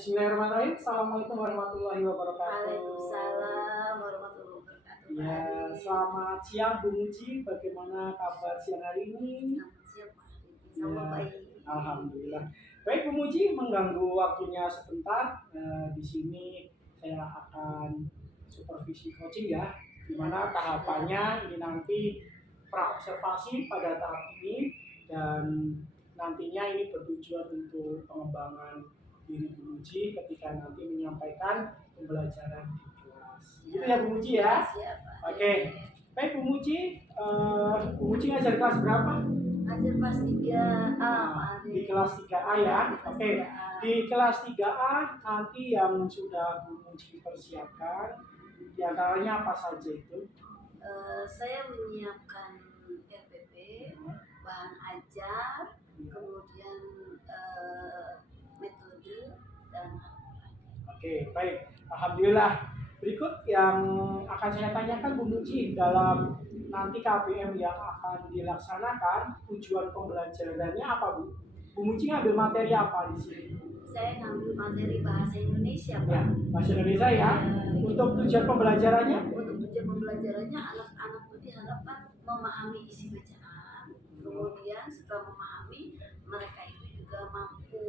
Bismillahirrahmanirrahim. Assalamualaikum warahmatullahi wabarakatuh. Waalaikumsalam warahmatullahi wabarakatuh. Ya, selamat siang Bu Muji. Bagaimana kabar siang hari ini? Selamat siang Pak Arif. Insyaallah Ya, baik. Alhamdulillah. Baik Bu Muji, mengganggu waktunya sebentar. Di sini saya akan supervisi coaching ya. Di mana tahapannya ini nanti praobservasi pada tahap ini dan nantinya ini bertujuan untuk pengembangan diri Bu Muji ketika nanti menyampaikan pembelajaran di kelas. Gitu ya Bu Muji ya. Siap Pak. Oke. Baik Bu Muji, Bu Muji ngajar kelas berapa? Ngajar kelas 3A Pak Arif. Di kelas 3A ya. Oke. Di kelas 3A nanti yang sudah Bu Muji persiapkan di antaranya apa saja itu? Saya menyiapkan RPP, bahan ajar, kemudian metode dan Oke, baik. Alhamdulillah. Berikut yang akan saya tanyakan Bu Muji dalam nanti KBM yang akan dilaksanakan, tujuan pembelajarannya apa Bu? Bu Muji ngambil materi apa di sini? saya ngambil materi bahasa Indonesia Pak. Ya, bahasa Indonesia ya. Untuk tujuan pembelajarannya? Untuk tujuan pembelajarannya anak-anak itu diharapkan memahami isi bacaan. Kemudian setelah memahami, mereka itu juga mampu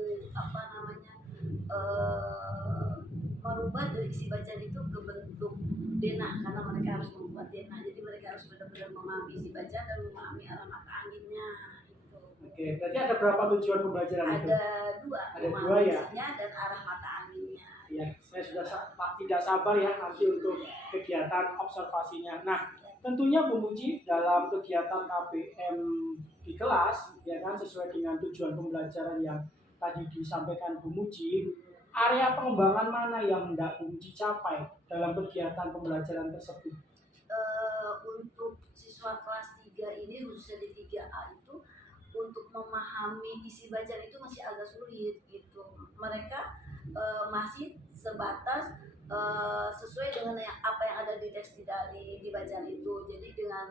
merubah dari isi bacaan itu ke bentuk denah, karena mereka harus membuat denah. Jadi mereka harus benar-benar memahami isi bacaan dan memahami arah mata anginnya. Oke, berarti ada berapa tujuan pembelajaran itu? Ada dua, Ada dua memahami ya? isinya dan arah mata anginnya. Ya, saya sudah tidak sabar ya nanti untuk kegiatan observasinya. Nah, tentunya Bu Muji dalam kegiatan KBM di kelas, ya kan sesuai dengan tujuan pembelajaran yang tadi disampaikan Bu Muji, area pengembangan mana yang hendak Bu Muji capai dalam kegiatan pembelajaran tersebut? Untuk siswa kelas 3 ini, khususnya di 3A itu, untuk memahami isi bacaan itu masih agak sulit gitu. Mereka masih sebatas sesuai dengan apa yang ada di teks di bacaan itu. Jadi dengan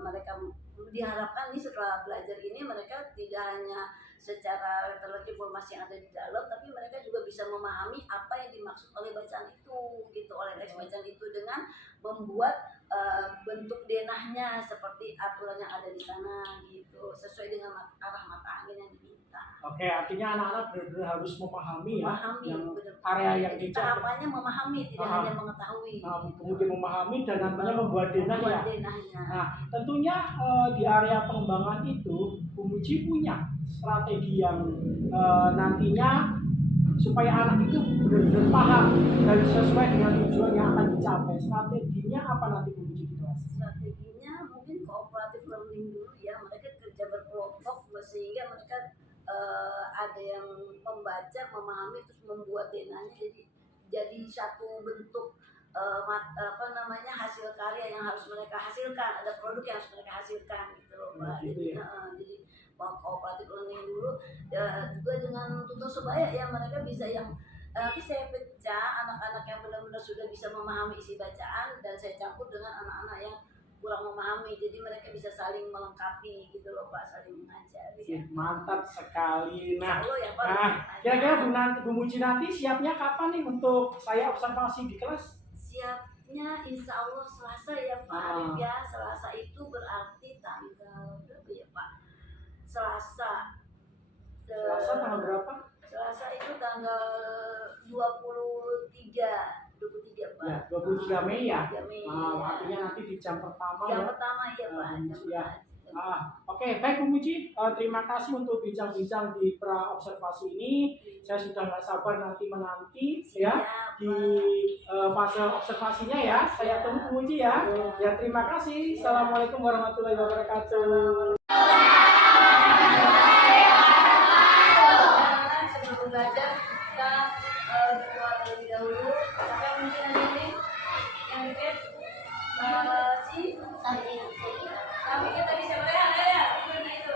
mereka diharapkan nih setelah belajar ini mereka tidak hanya secara letter informasi yang ada di dalam, tapi mereka juga bisa memahami apa yang dimaksud oleh bacaan itu gitu, oleh teks bacaan itu, dengan membuat bentuk denahnya seperti aturan yang ada di sana gitu, sesuai dengan arah mata angin yang diminta. Oke, artinya anak-anak benar-benar harus memahami ya, yang benar. area yang Jadi tahapannya memahami, tidak hanya mengetahui. Kemudian memahami dan nantinya membuat denah ya. Denahnya. Nah, tentunya di area pengembangan itu Bu Muji punya strategi yang nantinya supaya anak itu benar-benar paham dan sesuai dengan tujuan yang akan dicapai. Strateginya apa nanti Bu Muji di kelas? Strateginya mungkin cooperative learning dulu ya, mereka kerja berkelompok sehingga mereka ada yang membaca, memahami, terus membuat denahnya, jadi satu bentuk hasil karya yang harus mereka hasilkan, ada produk yang harus mereka hasilkan gitu loh Pak. Jadi cooperative learning dulu juga dengan tutor sebaya ya, mereka bisa yang nanti saya pecah anak-anak yang benar-benar sudah bisa memahami isi bacaan dan saya campur dengan anak-anak yang kurang memahami, jadi mereka bisa saling melengkapi gitu loh Pak, saling mengajari. Ya. Mantap sekali. Nah, ya, Pak, kira-kira Bu Muji nanti siapnya kapan nih untuk saya observasi di kelas? Siapnya insya Allah Selasa ya Pak Arif ya. Selasa itu berarti tanggal berapa ya Pak? Selasa tanggal berapa? Selasa itu tanggal 23 Pak. Ya, 23 Mei ya. 23 Mei. Artinya nanti di jam pertama jam ya. pertama ya Pak. Oke, baik Bu Muji, terima kasih untuk bincang-bincang di pra-observasi ini. Saya sudah nggak sabar nanti menanti ya di fase observasinya ya. Saya tunggu Bu Muji ya. Ya, terima kasih. Assalamualaikum warahmatullahi wabarakatuh. Sebelum belajar kita berdoa terlebih dahulu. Maka mungkin ini yang dekat kami kita bisa melihat ya itu.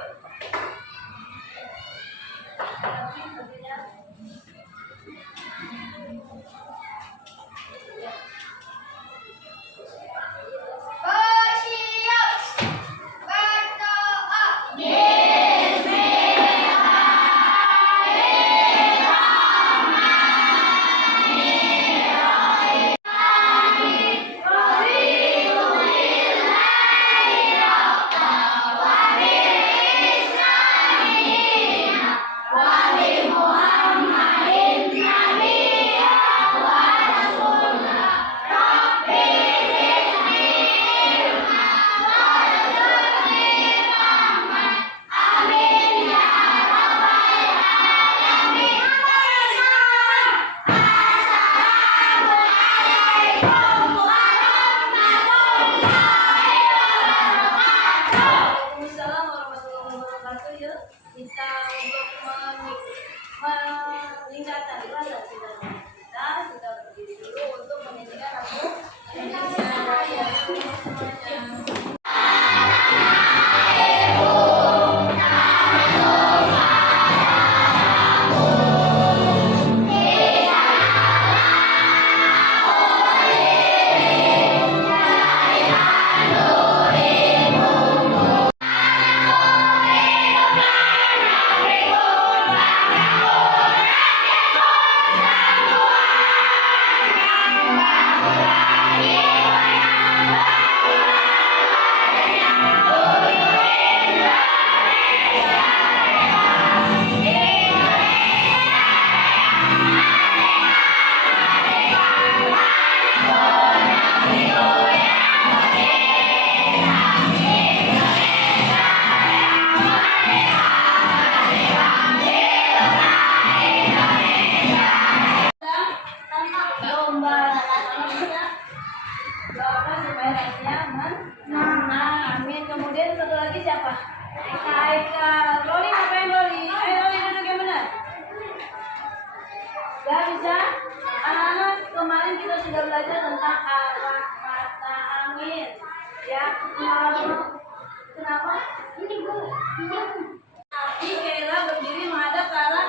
Tapi Kayla berdiri menghadap ke arah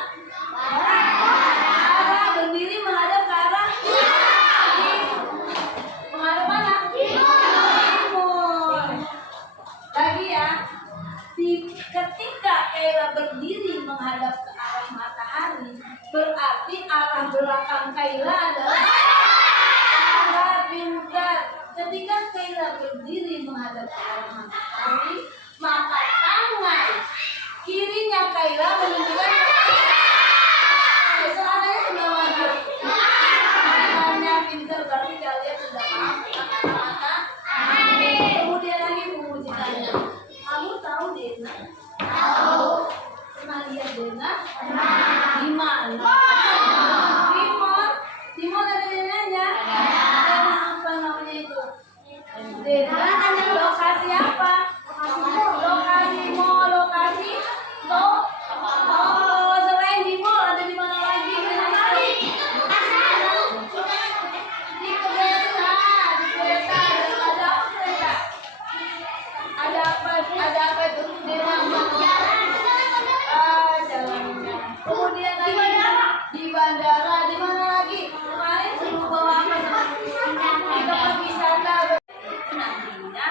berdiri menghadap ke arah menghadap mana? Timur. Lagi ya. Ketika Kayla berdiri menghadap ke arah matahari, berarti arah belakang Kayla adalah arah pintar. Ketika Kayla berdiri menghadap ke arah matahari, maka tangan kirinya Kayla menunjukkan selanjutnya sudah maju. Tangannya pintar, berarti kalian sudah paham kata-kata. Kemudian lagi pengujiannya. Kamu tahu Dena? Tahu. Pernah lihat Dena? Di mana? Timur. Timur ada Denanya? Dena apa namanya itu? Dena lokasi apa? Lokasi mall, lokasi selain di mall ada di mana lagi? Di kereta. Ada apa kereta? Ada apa itu? Dena jalannya. Kemudian lagi di bandara. Di mana lagi? Kemarin suruh bawa apa sama di tempat wisata. Nantinya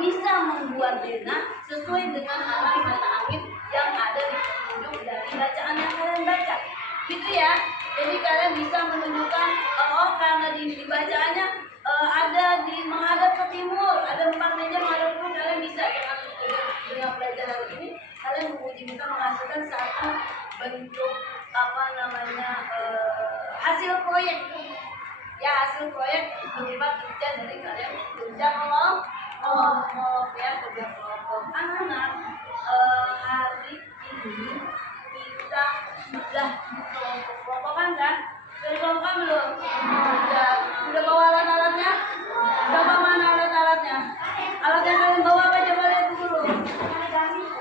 bisa membuat Dena sesuai dengan arah mata angin yang ada di penunjuk dari bacaan yang kalian baca, gitu ya. Jadi kalian bisa menunjukkan karena di bacaannya ada di menghadap ke timur, ada 4 meja menghadap ke timur. Kalian bisa dengan belajar hari ini kalian menguji bisa menghasilkan satu bentuk hasil proyek. Ya, hasil proyek berupa kerja dari kalian, kerja kelompok ya, kerja kelompok. Anak-anak, hari ini kita sudah kelompok-kelompokan kan? Sudah kelompok belum? Sudah bawa alat-alatnya? Coba mana alat-alatnya? Alat yang kalian bawa apa? Coba lihat dulu.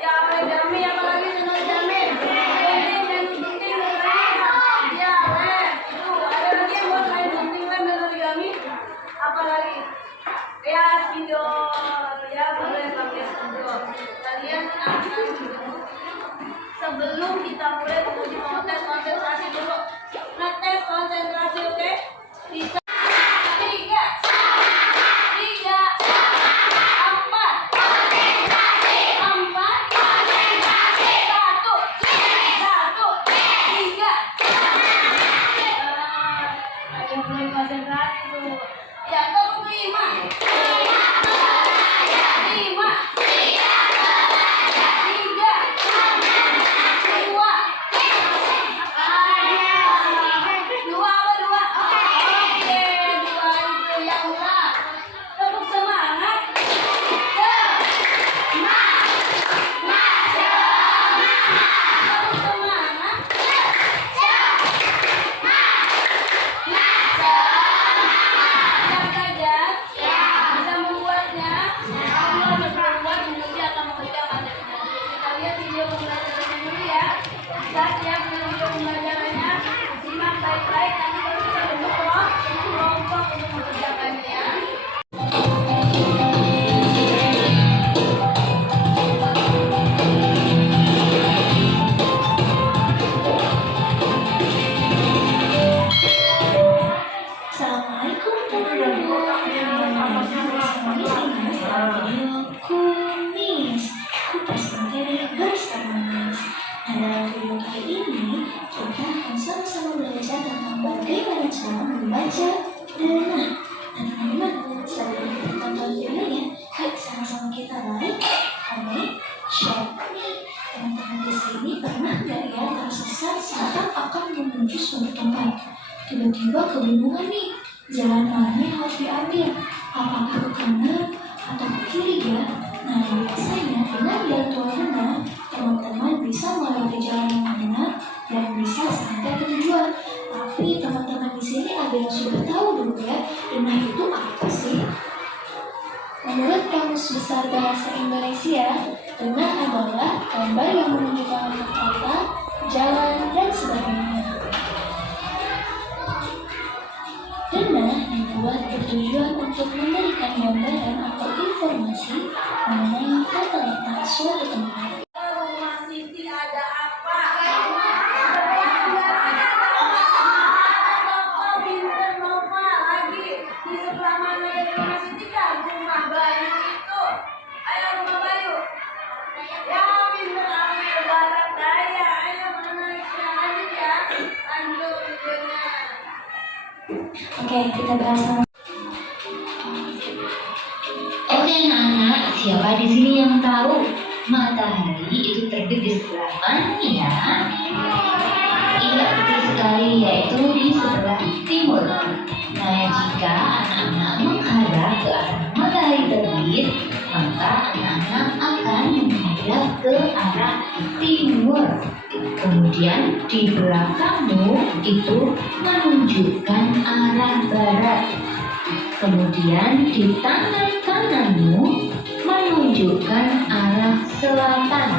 Ya, origami, apalagi senor jami. Apalagi ya video ya boleh pakai video. Kalian sebelum kita mulai menguji kontes konsentrasi dulu. Ngetes konsentrasi, oke? Bisa 3 konsentrasi tuh. Ya, tepuk 5. 5. 2 apa 2? Oke, 2 itu yang ulang. Tepuk semangat. Baik-baik, nanti baru kita bentuk kelompok untuk mengerjakannya. Assalamualaikum warahmatullahi wabarakatuh. Kumis, kupas materi bersama Miss. Dalam video kali ini kita akan sama-sama belajar tentang bagaimana cara membaca Dena. Dan teman-teman, sebelum kita tonton videonya, yuk sama-sama kita like, comment, share. Teman-teman di sini pernah nggak ya tersesat saat akan menuju suatu tempat? Tiba-tiba kebingungan nih, jalan mana yang harus diambil? Apakah ke kanan atau ke kiri ya? Nah, biasanya dengan bantuan Dena, teman-teman bisa melewati jalan yang benar dan bisa sampai ke tujuan. Tapi teman-teman di sini ada yang sudah tahu dulu ya, Dena itu apa sih? Menurut Kamus Besar Bahasa Indonesia, Dena adalah gambar yang menunjukkan kata, jalan, dan sebagainya. Dena dibuat bertujuan untuk memberikan gambaran atau informasi mengenai tata letak suatu tempat. Oke, kita bahas sama. Oke anak-anak, siapa di sini yang tahu matahari itu terbit di sebelah mana ya? Iya betul sekali, yaitu di sebelah timur. Nah jika anak-anak menghadap ke arah matahari terbit, maka anak-anak akan menghadap ke arah timur. Kemudian di belakangmu itu menunjukkan arah barat. Kemudian di tangan kananmu menunjukkan arah selatan.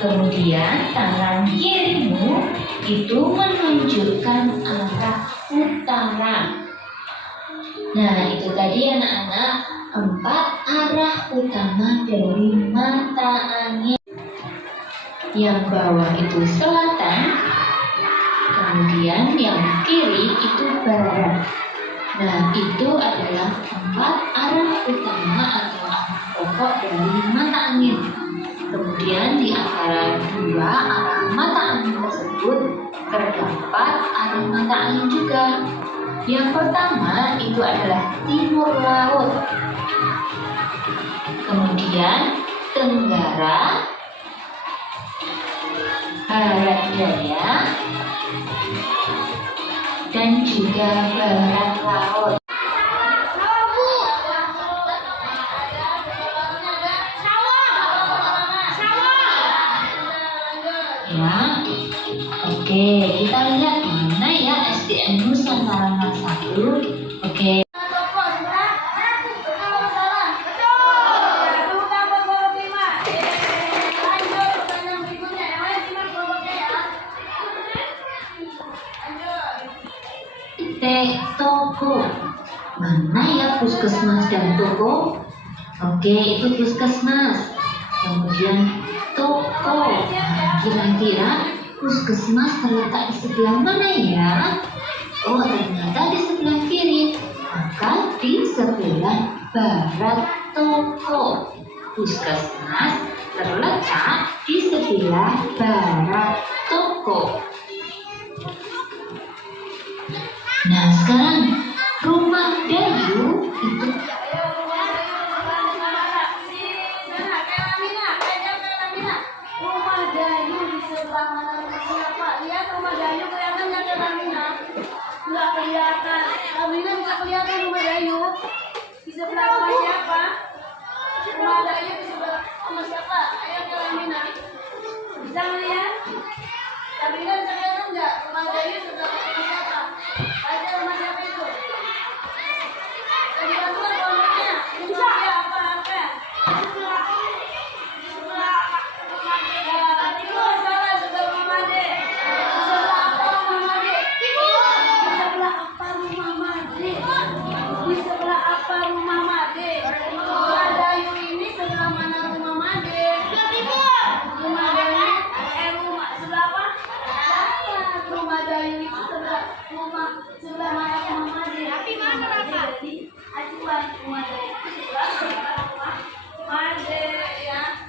Kemudian tangan kirimu itu menunjukkan arah utara. Nah, itu tadi anak-anak 4 arah utama dari mata angin. Yang bawah itu selatan, kemudian yang kiri itu barat. Nah, itu adalah 4 arah utama atau arah pokok dari mata angin. Kemudian di antara 2 arah mata angin tersebut terdapat arah mata angin juga. Yang pertama itu adalah timur laut. Kemudian tenggara, barat daya, dan juga barat laut. Ya, oke, kita lihat mana ya SDN Nusantara 01. Oke. Toko. Mana ya puskesmas dan toko? Oke, itu puskesmas. Kemudian toko. Nah, kira-kira puskesmas terletak di sebelah mana ya? Oh, ternyata di sebelah kiri. Maka di sebelah barat toko. Puskesmas terletak di sebelah barat toko. Nah, sekarang rumah Dayu itu rumah Dayu di sebelah mana rumah siapa? Lihat rumah Dayu kelihatan nggak ke Lamina? Nggak kelihatan. Lamina bisa kelihatan rumah Dayu di sebelah rumah siapa? Rumah Dayu di sebelah rumah siapa? Ayo ke Lamina. Bisa melihat? Lamina bisa kelihatan nggak rumah Dayu sebelah rumah siapa? Aja rumah siapa itu? Tadi bantu kelompoknya. Bisa apa?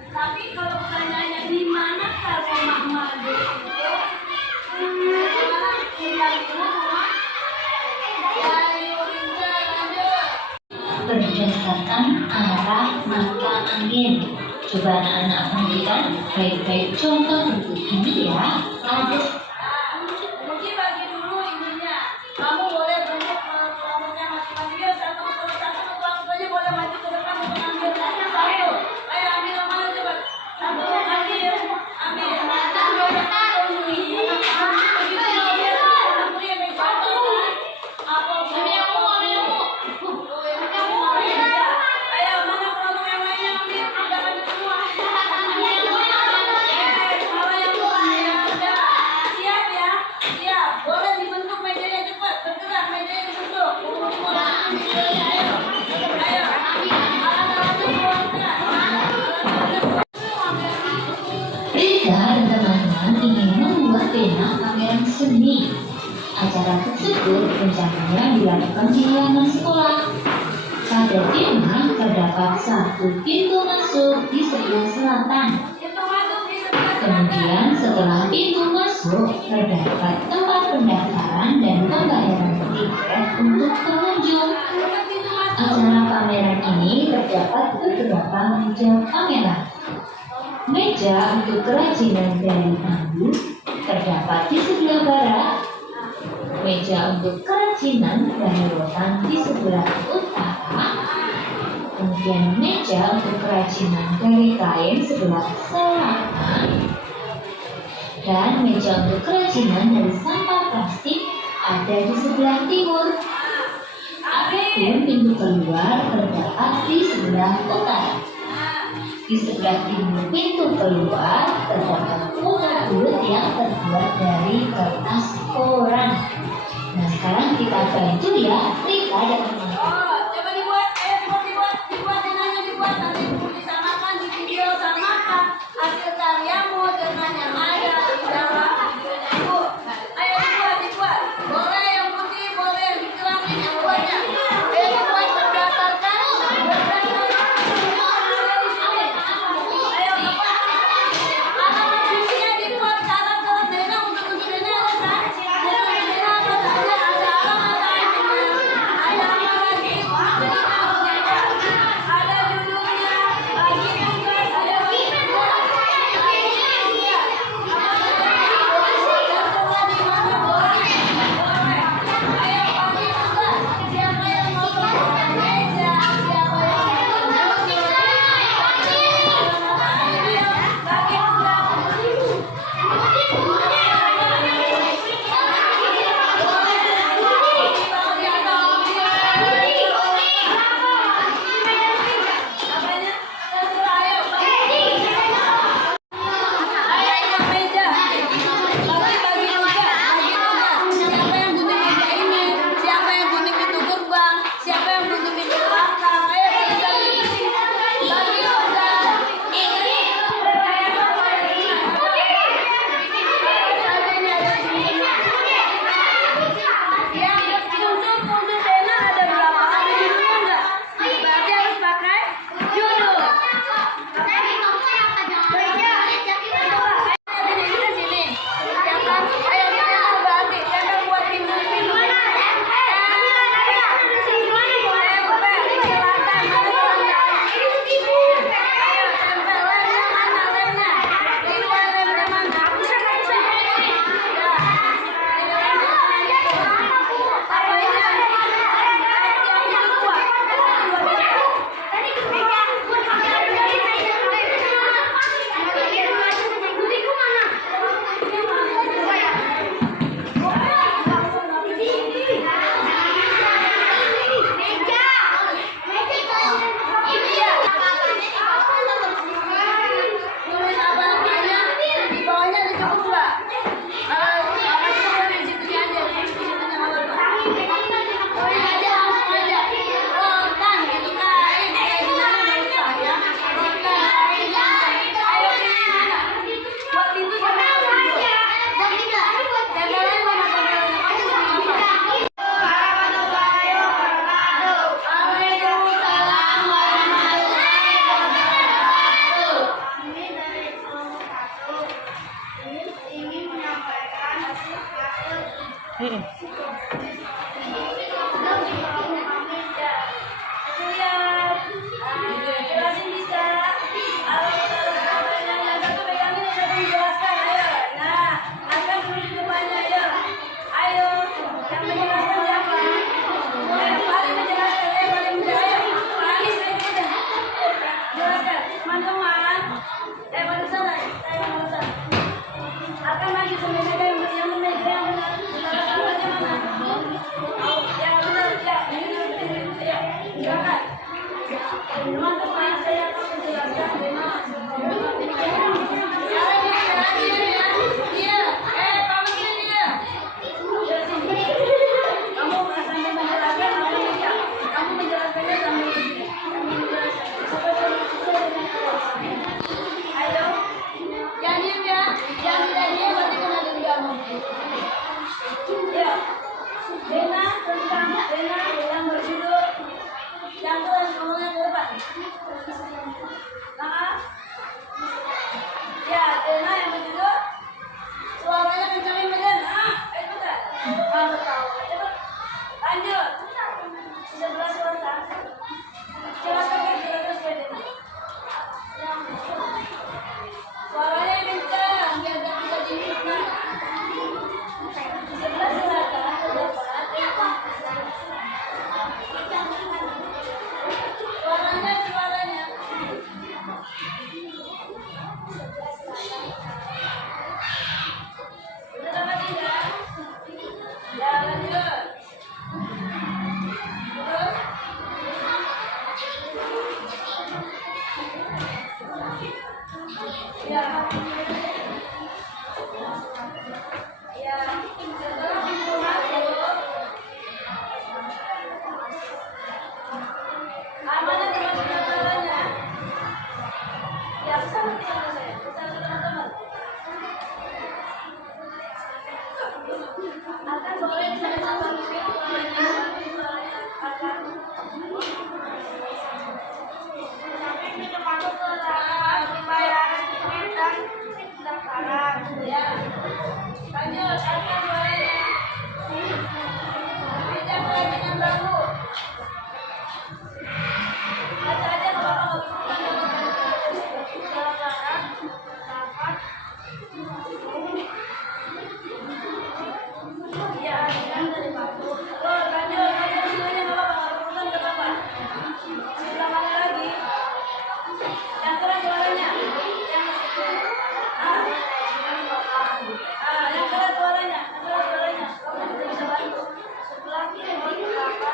Tapi kalau pertanyaannya di mana rumah Made itu? berdasarkan arah mata angin. Coba anak-anak perhatikan baik-baik contoh berikut ini ya. Ada Muji bagi dulu ininya. Kamu boleh bentuk kelompoknya masing-masing. Ya, satu kelompoknya boleh maju ke depan untuk ambil satu. Ayo ambil mana coba. Satu ambil. Ambil. Rika dan teman-teman ingin membuat pena pameran seni. Acara tersebut rencananya dilakukan di halaman sekolah. Pada pena terdapat satu pintu masuk di sebelah selatan. Kemudian setelah pintu masuk terdapat tempat pendaftaran dan pembayaran tiket untuk pengunjung. Acara pameran ini terdapat beberapa meja pameran. Meja untuk kerajinan dari bambu terdapat di sebelah barat. Meja untuk kerajinan dari rotan di sebelah utara. Kemudian meja untuk kerajinan dari kain sebelah selatan. Dan meja untuk kerajinan dari sampah plastik ada di sebelah timur. Adapun pintu keluar terdapat di sebelah utara. Di sebelah timur pintu keluar terdapat mulut yang terbuat dari kertas koran. Nah, sekarang kita bantu ya Rika dan teman-teman. Coba dibuat, nanti disamakan di video, samakan hasil karyamu dengan yang ada di dalam videonya itu. Ayo dibuat. Boleh yang putih, boleh yang dikerangin yang buatnya. Ayo dibuat berdasarkan. Ayo alamat visinya dibuat syarat-syarat dana untuk dana ada kan? Dana apa saja ada alamat ada apa lagi? Ada judulnya, bagi tugas, ada akan maju semeja yang benar, semeja yang benar. Ya. Ya, setelah pintu masuk, mana teman-temannya? Ya, sama teman-teman. Bersama teman-teman. Akan boleh sama-sama sampai pintu masuk ke dalam pembayaran tiket dan pendaftaran. Ya. Lanjut, akan boleh pinjam dengan baru. Baca aja kalau nggak bisa dalam barang, dapat. Iya, dengan dari baku. Terus lanjut semuanya nggak apa-apa, urusan nggak apa-apa. Sebelah mana lagi? Yang keras suaranya. Yang keras suaranya. Kamu juga bisa bantu. Sebelah kiri mau apa?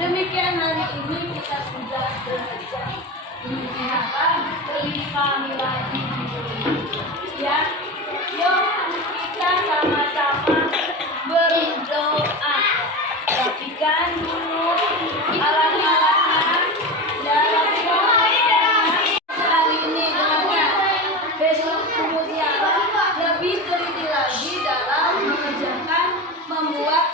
Demikian hari ini kita sudah belajar lebih pahami lagi ya. Yuk kita sama-sama berdoa. Rapikan dulu alat-alatnya dalam doa hari ini dengan besok kemudian lebih teliti lagi dalam mengerjakan membuat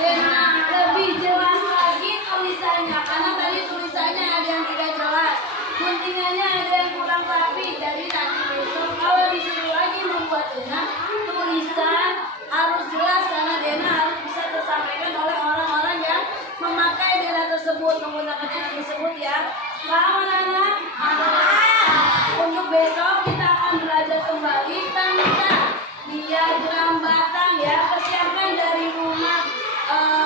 denah lebih jelas lagi tulisannya, karena tadi tulisannya ada yang tidak jelas, guntingannya ada yang kurang rapi. Jadi nanti besok kalau disuruh lagi membuat denah, tulisan harus jelas karena denah harus bisa tersampaikan oleh orang-orang yang memakai denah tersebut, menggunakan denah tersebut ya. Paham anak-anak? Untuk besok kita akan belajar kembali tentang diagram batang ya. Persiapkan dari rumah,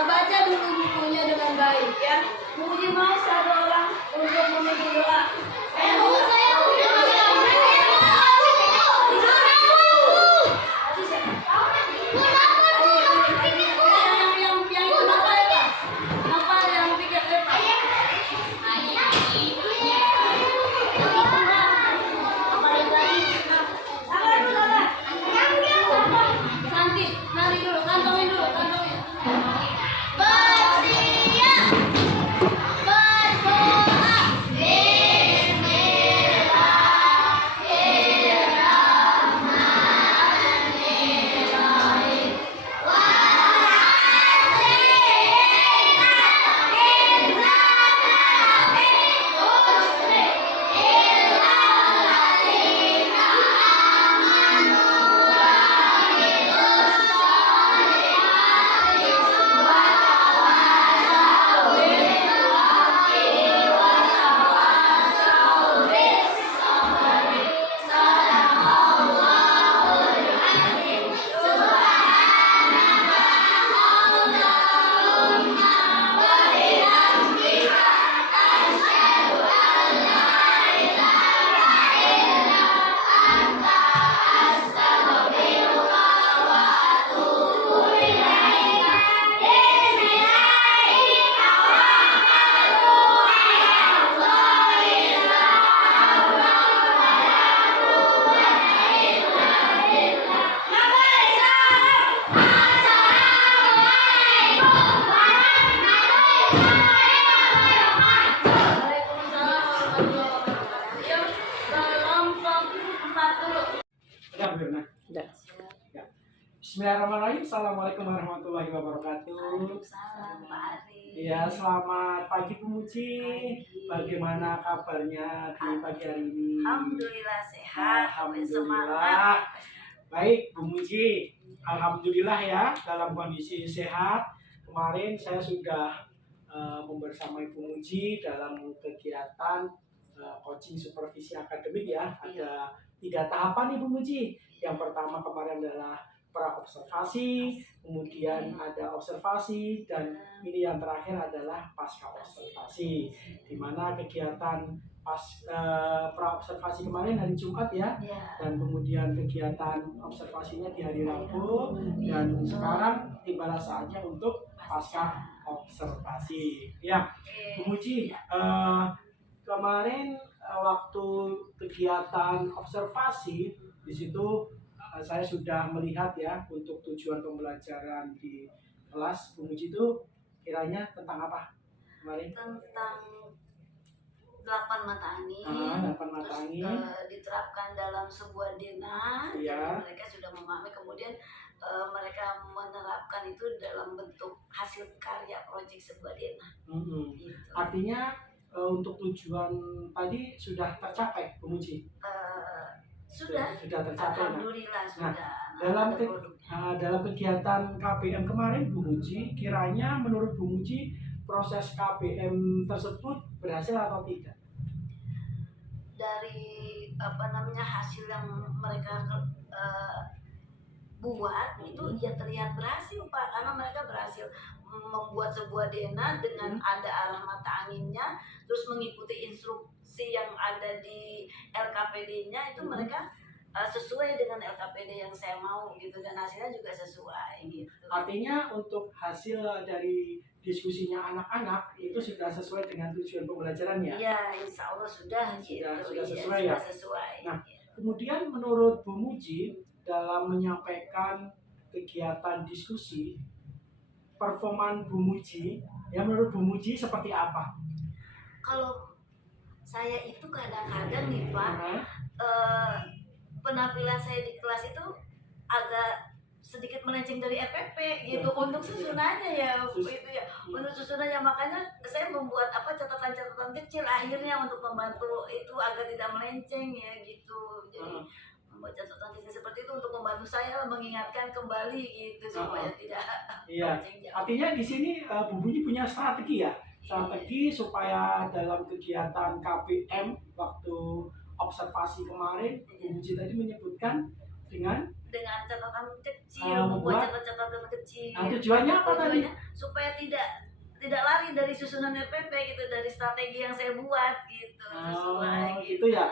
baca dulu bukunya dengan baik ya. Mungkin mau satu orang untuk memimpin doa. Bismillahirrahmanirrahim. Assalamualaikum warahmatullahi wabarakatuh. Waalaikumsalam Pak Ari. Ya, selamat pagi Bu Muji. Bagaimana kabarnya di pagi hari ini? Alhamdulillah sehat. Alhamdulillah. Semangat. Baik Bu Muji, alhamdulillah ya dalam kondisi sehat. Kemarin saya sudah membersamai Bu Muji dalam kegiatan coaching supervisi akademik ya. Ada 3 tahapan nih Bu Muji. Yang pertama kemarin adalah pra observasi, kemudian ada observasi, dan ini yang terakhir adalah pasca observasi. Di mana kegiatan pra observasi kemarin hari Jumat ya, Ya. dan kemudian kegiatan observasinya di hari Rabu, dan sekarang tibalah saatnya untuk pasca observasi. Ya, Bu Muji, kemarin waktu kegiatan observasi di situ saya sudah melihat ya untuk tujuan pembelajaran di kelas. Bu Muji itu kiranya tentang apa kemarin? Tentang 8 mata angin. 8 mata angin. Terus, diterapkan dalam sebuah denah. Iya. Jadi mereka sudah memahami, kemudian mereka menerapkan itu dalam bentuk hasil karya proyek sebuah denah. Gitu. Artinya untuk tujuan tadi sudah tercapai, Bu Muji? Sudah tercapai. Alhamdulillah sudah. dalam Ada produk. Dalam kegiatan KBM kemarin, Bu Muji, kiranya menurut Bu Muji proses KBM tersebut berhasil atau tidak? Dari hasil yang mereka buat itu ya terlihat berhasil Pak, karena mereka berhasil membuat sebuah denah dengan ada arah mata anginnya, terus mengikuti instruksi yang ada di LKPD-nya itu mereka sesuai dengan LKPD yang saya mau gitu, dan hasilnya juga sesuai gitu. Artinya untuk hasil dari diskusinya anak-anak itu sudah sesuai dengan tujuan pembelajarannya. Ya, insya Allah sudah gitu. Sudah Ya, sesuai ya? sudah sesuai. Nah, kemudian menurut Bu Muji dalam menyampaikan kegiatan diskusi, performan Bu Muji, ya menurut Bu Muji seperti apa? Kalau saya itu kadang-kadang nih Pak, Nah, penampilan saya di kelas itu agak sedikit melenceng dari RPP gitu untuk susunannya ya, itu ya untuk susunannya, makanya saya membuat catatan-catatan kecil akhirnya untuk membantu itu agar tidak melenceng ya gitu. Jadi membuat catatan kecil seperti itu untuk membantu saya mengingatkan kembali gitu supaya tidak Iya. melenceng jauh. Artinya di sini Bu Muji punya strategi ya, strategi supaya dalam kegiatan KBM waktu observasi kemarin, Bu Muji tadi menyebutkan dengan catatan kecil, membuat catatan kecil. Nah, tujuannya apa tadi? Supaya tidak lari dari susunan RPP gitu, dari strategi yang saya buat gitu. Sesuai gitu ya.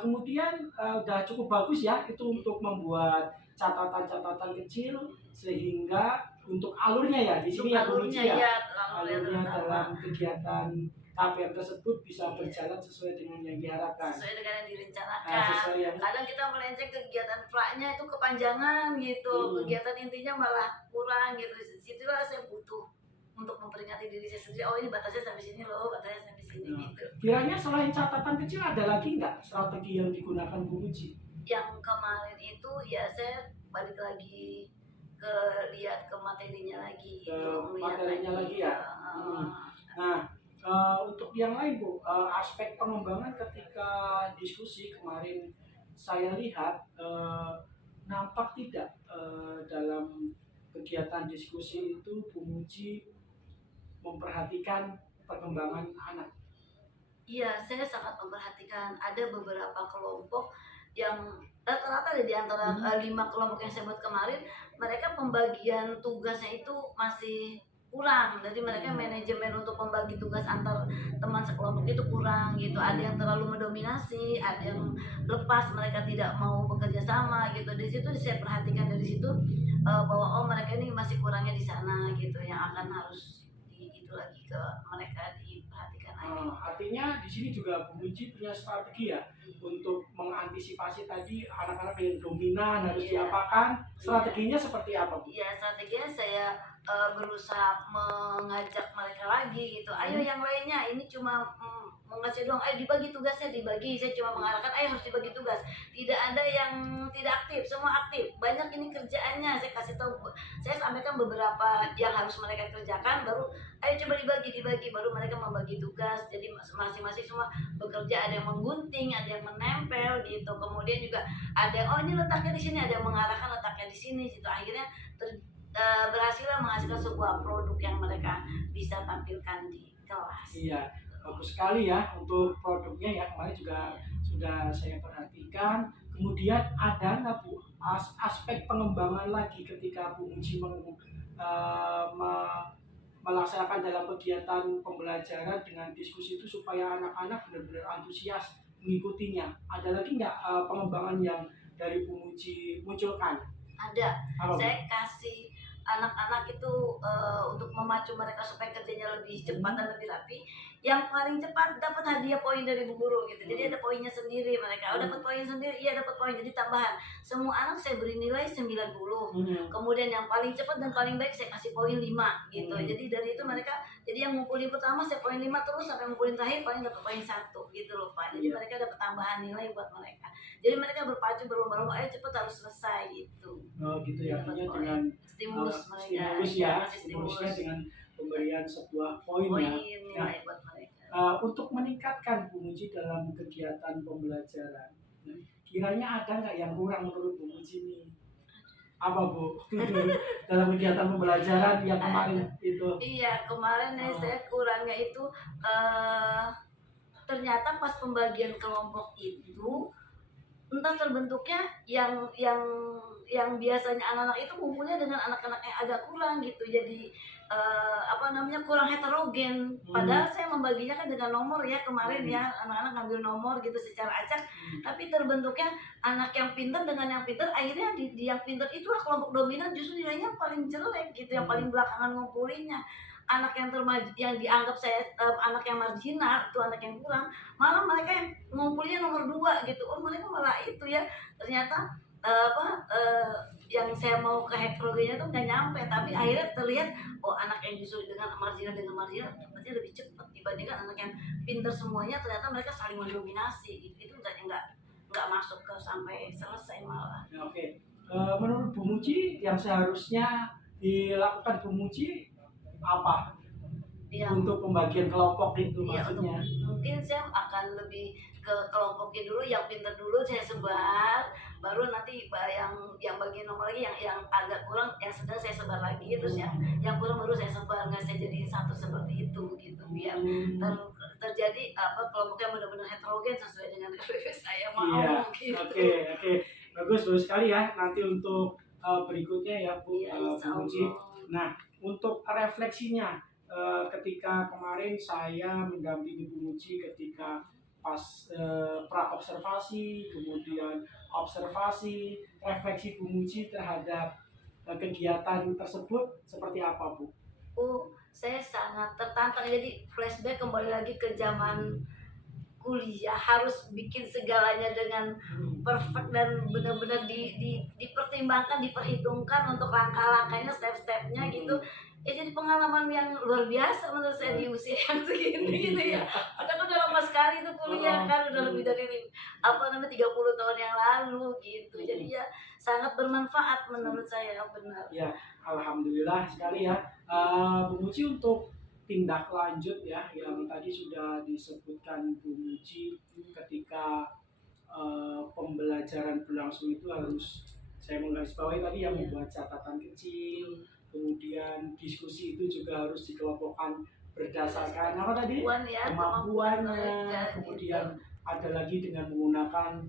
Kemudian udah cukup bagus ya itu untuk membuat catatan-catatan kecil, sehingga untuk alurnya ya di sini ya Bu Muji ya. Alurnya dalam kegiatan KBM tersebut bisa berjalan sesuai dengan yang diharapkan. Sesuai dengan yang direncanakan. Sesuai yang Kadang kita melenceng kegiatan pra-nya itu kepanjangan gitu, kegiatan intinya malah kurang gitu. Situlah saya butuh untuk memperingati diri saya sendiri. Oh, ini batasnya sampai sini loh, batasnya sampai sini gitu. Kiranya selain catatan kecil ada lagi nggak strategi yang digunakan Bu Muji? Yang kemarin itu ya saya balik lagi lihat ke materinya lagi. Materinya lagi ya. Nah, untuk yang lain Bu, aspek pengembangan ketika diskusi kemarin saya lihat nampak tidak dalam kegiatan diskusi itu Bu Muji memperhatikan perkembangan anak. Iya, saya sangat memperhatikan. Ada beberapa kelompok yang rata-rata di antara 5 kelompok yang saya buat kemarin, mereka pembagian tugasnya itu masih kurang. Jadi mereka manajemen untuk membagi tugas antar teman sekelompok itu kurang gitu. Ada yang terlalu mendominasi, ada yang lepas, mereka tidak mau bekerja sama gitu. Di situ saya perhatikan dari situ bahwa mereka ini masih kurangnya di sana gitu, yang akan harus itu lagi ke mereka diperhatikan lagi. Artinya di sini juga Bu Muji punya strategi ya untuk mengantisipasi tadi anak-anak yang dominan harus diapakan Strateginya seperti apa, Bu? Ya strateginya saya berusaha mengajak mereka lagi gitu. Ayo yang lainnya, ini cuma mengasih doang. Ayo dibagi tugasnya, dibagi. Saya cuma mengarahkan, ayo harus dibagi tugas. Tidak ada yang tidak aktif, semua aktif. Banyak ini kerjaannya. Saya kasih tahu, saya sampaikan beberapa yang harus mereka kerjakan. Baru, ayo coba dibagi. Baru mereka membagi tugas. Jadi masing-masing semua bekerja. Ada yang menggunting, ada yang menempel gitu. Kemudian juga ada yang, oh ini letaknya di sini, ada yang mengarahkan letaknya di sini gitu. Akhirnya berhasil menghasilkan sebuah produk yang mereka bisa tampilkan di kelas. Iya, bagus sekali ya untuk produknya ya, kemarin juga sudah saya perhatikan. Kemudian ada nggak, Bu, aspek pengembangan lagi ketika Bu Muji melaksanakan dalam kegiatan pembelajaran dengan diskusi itu supaya anak-anak benar-benar antusias mengikutinya? Ada lagi nggak pengembangan yang dari Bu Muji munculkan? Ada, Apa, Bu? saya kasih anak-anak itu untuk memacu mereka supaya kerjanya lebih cepat dan lebih rapi. Yang paling cepat dapat hadiah poin dari bu guru gitu. Jadi ada poinnya sendiri mereka. Oh dapat poin sendiri, iya dapat poin. Jadi tambahan. Semua anak saya beri nilai 90. Kemudian yang paling cepat dan paling baik saya kasih poin 5 gitu. Jadi dari itu mereka, jadi yang ngumpulin pertama saya poin 5 terus sampai ngumpulin terakhir paling dapat poin 1 gitu loh Pak. Jadi mereka dapat tambahan nilai buat mereka. Jadi mereka berpacu berlomba-lomba, ayo cepat harus selesai gitu. Oh gitu ya, artinya Dapat poin. dengan Stimulus mereka. stimulus ya, Kasih stimulusnya dengan pemberian sebuah poin ya. nilai buat mereka. Untuk meningkatkan Bu Muji dalam kegiatan pembelajaran, kiranya ada nggak yang kurang menurut Bu Muji ini? Apa, Bu? Dalam kegiatan pembelajaran yang kemarin itu? Iya, kemarin saya kurangnya itu ternyata pas pembagian kelompok itu entah terbentuknya yang biasanya anak-anak itu ngumpulnya dengan anak-anak yang agak kurang gitu. Jadi kurang heterogen. Padahal saya membaginya kan dengan nomor ya kemarin ya, anak-anak ngambil nomor gitu secara acak. Tapi terbentuknya anak yang pintar dengan yang pintar, akhirnya di yang pintar itulah kelompok dominan, justru nilainya paling jelek gitu, yang paling belakangan ngumpulinnya. Anak yang yang dianggap saya anak yang marginal itu anak yang kurang, malah mereka yang ngumpulinnya nomor 2 gitu. Oh mereka malah itu ya, ternyata yang saya mau ke heterogennya tuh nggak nyampe, tapi akhirnya terlihat oh anak yang justru dengan marginal berarti lebih cepat dibandingkan anak yang pintar semuanya, ternyata mereka saling mendominasi gitu. Itu nggak masuk ke sampai selesai malah. Oke. Menurut Bu Muji yang seharusnya dilakukan Bu Muji apa untuk pembagian kelompok itu maksudnya? Mungkin saya akan lebih ke kelompoknya dulu, yang pintar dulu saya sebar, baru nanti yang bagian nomor lagi yang agak kurang, yang sedang saya sebar lagi, terus yang kurang baru saya sebar, nggak saya jadiin satu seperti itu gitu, biar terjadi kelompoknya benar-benar heterogen sesuai dengan KPP saya mau. Iya. Gitu. Oke. Bagus sekali ya. Nanti untuk berikutnya ya Bu Muji. Nah, untuk refleksinya ketika kemarin saya mendampingi Bu Muji ketika pas pra observasi, kemudian observasi, refleksi Bu Muji terhadap kegiatan tersebut seperti apa, Bu? Saya sangat tertantang, jadi flashback kembali lagi ke zaman kuliah, harus bikin segalanya dengan perfect dan benar-benar dipertimbangkan, diperhitungkan untuk langkah-langkahnya, step-stepnya gitu. Ya jadi pengalaman yang luar biasa menurut saya di usia yang segini gitu ya. Padahal udah lama sekali tuh kuliah kan, udah lebih dari 30 tahun yang lalu gitu. Jadi ya sangat bermanfaat menurut saya, benar. Ya, alhamdulillah sekali ya. Bu Muji, untuk tindak lanjut ya yang tadi sudah disebutkan Bu Muji, ketika pembelajaran berlangsung itu harus, saya menggarisbawahi tadi yang membuat catatan kecil, kemudian diskusi itu juga harus dikelompokkan berdasarkan apa tadi? Kemampuannya, kemudian ada lagi dengan menggunakan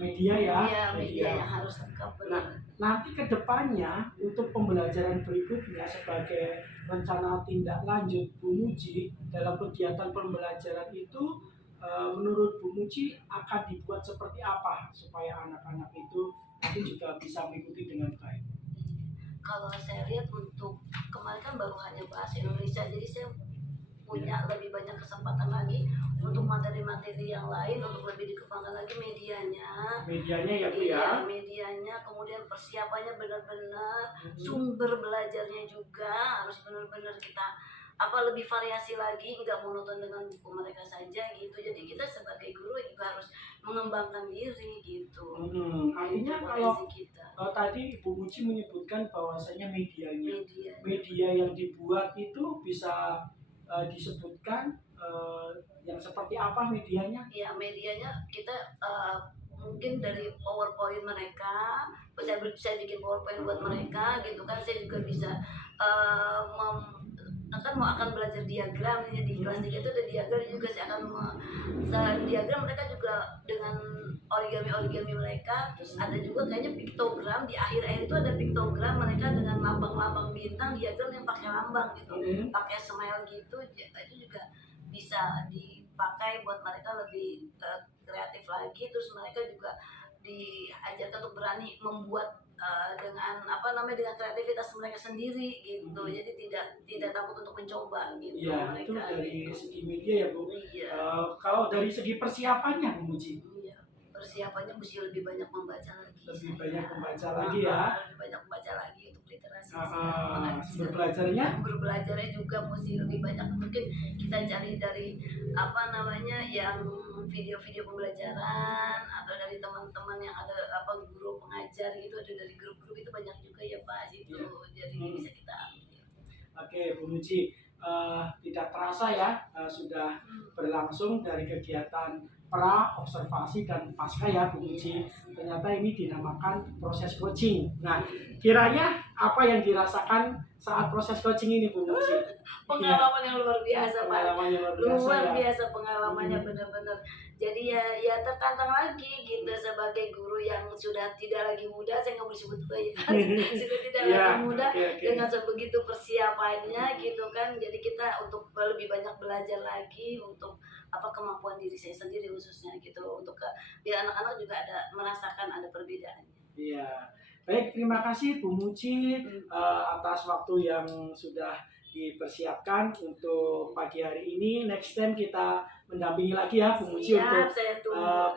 media ya. Media yang harus lengkap. Nah, nanti ke depannya untuk pembelajaran berikutnya sebagai rencana tindak lanjut Bu Muji dalam kegiatan pembelajaran itu, menurut Bu Muji akan dibuat seperti apa supaya anak-anak itu nanti juga bisa mengikuti dengan baik? Kalau saya lihat untuk kemarin kan baru hanya bahasa Indonesia, jadi saya punya lebih banyak kesempatan lagi untuk materi-materi yang lain, untuk lebih dikembangkan lagi medianya. Medianya ya Bu ya. Iya, medianya, kemudian persiapannya benar-benar, sumber belajarnya juga harus benar-benar kita lebih variasi lagi, nggak monoton dengan buku mereka saja gitu. Jadi kita sebagai guru juga harus mengembangkan diri gitu. Artinya Itu kalau potensi kita. tadi Ibu Muji menyebutkan bahwasanya medianya, Media. media yang dibuat itu bisa disebutkan yang seperti apa medianya? Ya, medianya kita mungkin dari PowerPoint mereka, saya bikin PowerPoint buat mereka gitu kan. Saya juga bisa akan belajar diagram ya, di kelas 3 itu ada diagram juga. Saya akan diagram mereka juga dengan origami mereka. Terus ada juga kayaknya piktogram, di akhir itu ada piktogram mereka dengan lambang-lambang bintang, diagram yang pakai lambang gitu, pakai smile gitu. Itu juga bisa dipakai buat mereka lebih kreatif lagi. Terus mereka juga diajarkan untuk berani membuat dengan dengan kreativitas mereka sendiri gitu. Jadi tidak takut untuk mencoba gitu. Iya, itu mereka dari gitu. segi media ya Bu. Iya. Kalau dari segi persiapannya Bu Muji, Iya. Persiapannya mesti lebih banyak membaca lagi. lebih banyak membaca lagi ya. Lebih banyak membaca lagi untuk literasi. Sumber belajarnya Guru belajarnya juga mesti lebih banyak. Mungkin kita cari dari yang video-video pembelajaran, atau dari teman-teman yang ada guru pengajar gitu, ada dari grup-grup itu banyak juga ya Pak situ. Jadi bisa kita ambil. Oke Bu Muji, tidak terasa ya sudah berlangsung dari kegiatan pra, observasi, dan pasca ya Bu Muji. Ternyata ini dinamakan proses coaching. Nah, kiranya apa yang dirasakan saat proses coaching ini Bu Muji? Pengalaman yang luar biasa Pak. Pengalaman yang Luar ya. biasa pengalamannya benar-benar. Jadi ya tertantang lagi gitu sebagai guru yang sudah tidak lagi muda. Saya nggak mau disebut tua ya kan. Sudah tidak lagi muda. Dengan sebegitu persiapannya gitu kan. Jadi kita untuk lebih banyak belajar lagi untuk kemampuan diri saya sendiri khususnya gitu, untuk biar anak-anak juga merasakan ada perbedaannya. Iya. Baik, terima kasih Bu Muji atas waktu yang sudah dipersiapkan untuk pagi hari ini. Next time kita mendampingi lagi ya Bu Muji untuk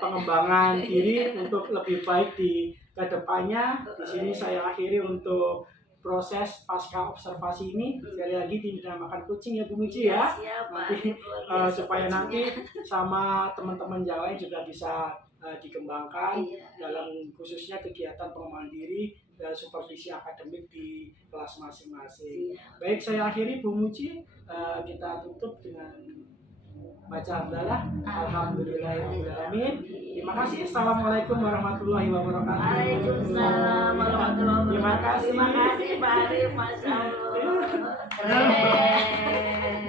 pengembangan diri untuk lebih baik di kedepannya. Di sini saya akhiri untuk proses pasca observasi ini. Sekali lagi dinamakan coaching ya Bu Muji ya. Nanti supaya nanti sama teman-teman yang lain juga bisa dikembangkan dalam khususnya kegiatan pengembangan diri dan supervisi akademik di kelas masing-masing. Baik, saya akhiri Bu Muji, kita tutup dengan baca hamdalah. Alhamdulillahirrahmanirrahim. Terima kasih. Assalamualaikum warahmatullahi wabarakatuh. Waalaikumsalam warahmatullahi wabarakatuh. Terima kasih. Terima kasih Pak Arif, Masya Allah. Keren.